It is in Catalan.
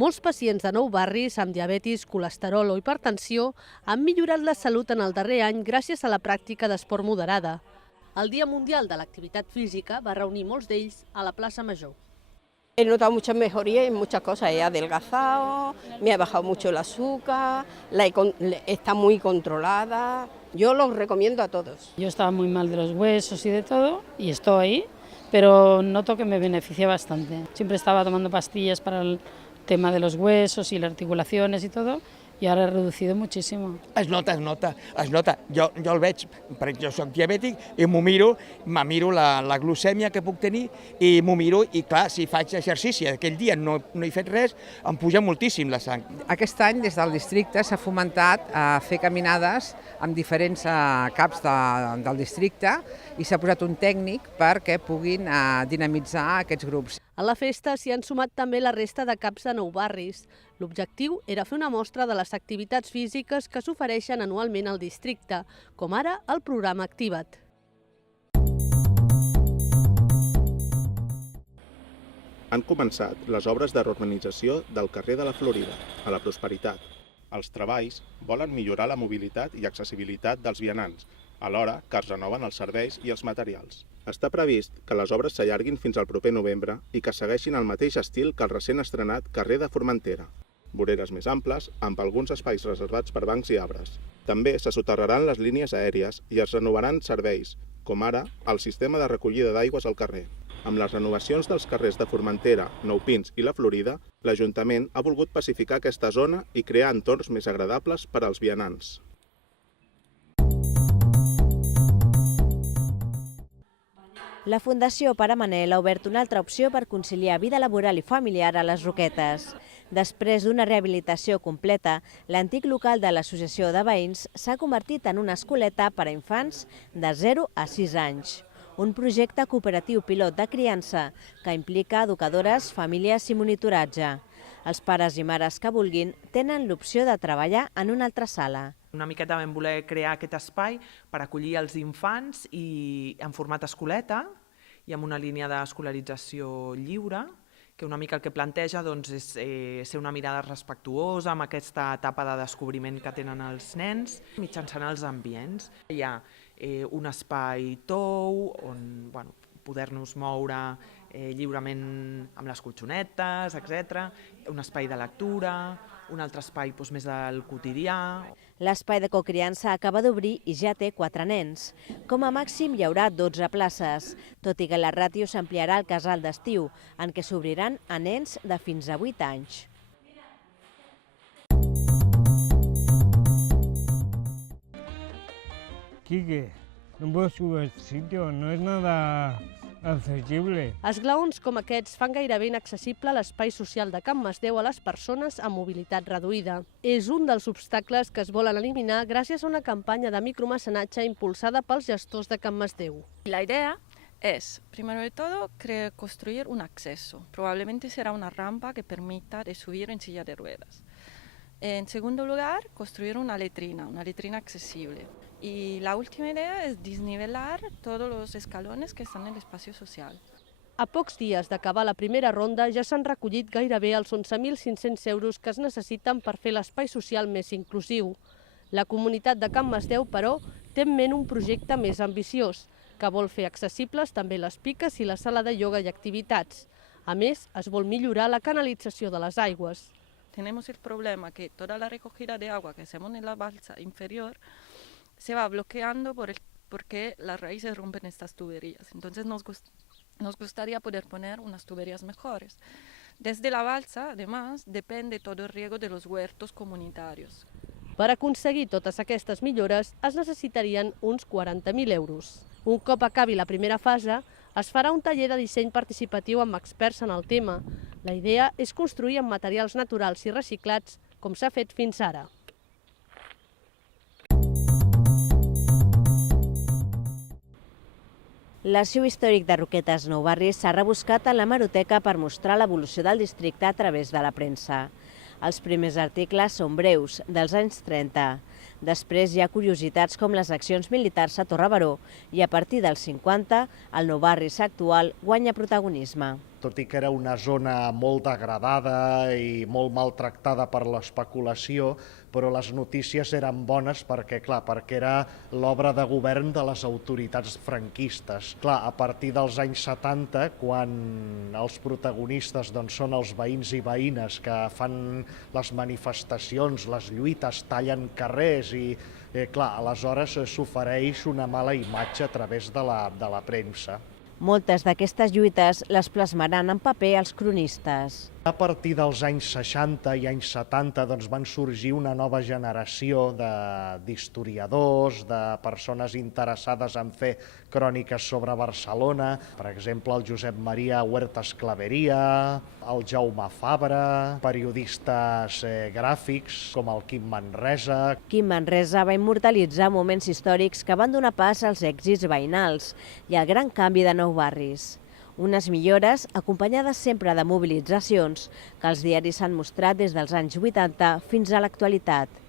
Molts pacients de Nou Barris amb diabetis, colesterol o hipertensió han millorat la salut en el darrer any gràcies a la pràctica d'esport moderada. El Dia Mundial de l'Activitat Física va reunir molts d'ells a la plaça Major. He notado mucha mejoría en muchas cosas, he adelgazado, me ha bajado mucho el azúcar, está muy controlada. Yo los recomiendo a todos. Yo estaba muy mal de los huesos y de todo, y estoy, pero noto que me beneficia bastante. Siempre estaba tomando pastillas para el tema de los huesos y las articulaciones y todo, i ara he reducido muchísimo. Es nota. Jo el veig, perquè jo soc diabètic i m'ho miro, la glucèmia que puc tenir i m'ho miro i clar, si faig exercici aquell dia no he fet res, em puja moltíssim la sang. Aquest any des del districte s'ha fomentat a fer caminades amb diferents CAPs del districte i s'ha posat un tècnic perquè puguin dinamitzar aquests grups. A la festa s'hi han sumat també la resta de CAPs de Nou Barris. L'objectiu era fer una mostra de les activitats físiques que s'ofereixen anualment al districte, com ara el programa Activa't. Han començat les obres de reurbanització del carrer de la Florida, a la Prosperitat. Els treballs volen millorar la mobilitat i accessibilitat dels vianants, alhora que es renoven els serveis i els materials. Està previst que les obres s'allarguin fins al proper novembre i que segueixin el mateix estil que el recent estrenat carrer de Formentera. Voreres més amples, amb alguns espais reservats per bancs i arbres. També se soterraran les línies aèries i es renovaran serveis, com ara el sistema de recollida d'aigües al carrer. Amb les renovacions dels carrers de Formentera, Nou Pins i la Florida, l'Ajuntament ha volgut pacificar aquesta zona i crear entorns més agradables per als vianants. La Fundació Pare Manel ha obert una altra opció per conciliar vida laboral i familiar a les Roquetes. Després d'una rehabilitació completa, l'antic local de l'Associació de Veïns s'ha convertit en una escoleta per a infants de 0 a 6 anys. Un projecte cooperatiu pilot de criança que implica educadores, famílies i monitoratge. Els pares i mares que vulguin tenen l'opció de treballar en una altra sala. Una miqueta vam voler crear aquest espai per acollir els infants i en format escoleta i amb una línia d'escolarització lliure, que una mica el que planteja és ser una mirada respectuosa amb aquesta etapa de descobriment que tenen els nens mitjançant els ambients. Hi ha un espai tou on poder-nos moure lliurement amb les colxonetes, etc. Un espai de lectura, un altre espai més del quotidià. L'espai de cocriança acaba d'obrir i ja té 4 nens. Com a màxim hi haurà 12 places, tot i que la ràtio s'ampliarà al casal d'estiu, en què s'obriran a nens de fins a 8 anys. Quique, no puedo subir al sitio, no es nada accesible. Esglaons com aquests fan gairebé inaccessible l'espai social de Can Masdeu a les persones amb mobilitat reduïda. És un dels obstacles que es volen eliminar gràcies a una campanya de micromecenatge impulsada pels gestors de Can Masdeu. La idea es, primero de todo, construir un acceso. Probablemente será una rampa que permita de subir en silla de ruedas. En segundo lugar, construir una letrina accesible. Y la última idea es desnivelar todos los escalones que están en el espacio social. A pocs dies d'acabar la primera ronda ja s'han recollit gairebé els 11.500 euros que es necessiten per fer l'espai social més inclusiu. La comunitat de Can Masdeu, però, té en ment un projecte més ambiciós, que vol fer accessibles també les piques i la sala de ioga i activitats. A més, es vol millorar la canalització de les aigües. Tenemos el problema que toda la recogida de agua que hacemos en la balsa inferior se va bloqueando porque las raíces rompen estas tuberías. Entonces nos gustaría poder poner unas tuberías mejores. Desde la balsa, además, depende todo el riego de los huertos comunitarios. Per aconseguir totes aquestes millores es necessitarien uns 40.000 euros. Un cop acabi la primera fase, es farà un taller de disseny participatiu amb experts en el tema. La idea és construir amb materials naturals i reciclats, com s'ha fet fins ara. L'Arxiu Històric de Roquetes Nou Barris s'ha rebuscat en l'hemeroteca per mostrar l'evolució del districte a través de la premsa. Els primers articles són breus, dels anys 30. Després hi ha curiositats com les accions militars a Torre Baró i a partir dels 50 el nou barri actual guanya protagonisme. Tot i que era una zona molt degradada i molt maltractada per l'especulació, però les notícies eren bones perquè era l'obra de govern de les autoritats franquistes. Clar, a partir dels anys 70, quan els protagonistes són els veïns i veïnes que fan les manifestacions, les lluites, tallen carrers i aleshores s'ofereix una mala imatge a través de la premsa. Moltes d'aquestes lluites les plasmaran en paper els cronistes. A partir dels anys 60 i anys 70 van sorgir una nova generació d'historiadors, de persones interessades en fer cròniques sobre Barcelona, per exemple el Josep Maria Huertas Claveria, el Jaume Fabra, periodistes gràfics com el Quim Manresa. Quim Manresa va immortalitzar moments històrics que van donar pas als èxits veïnals i al gran canvi de nous barris. Unes millores acompanyades sempre de mobilitzacions que els diaris han mostrat des dels anys 80 fins a l'actualitat.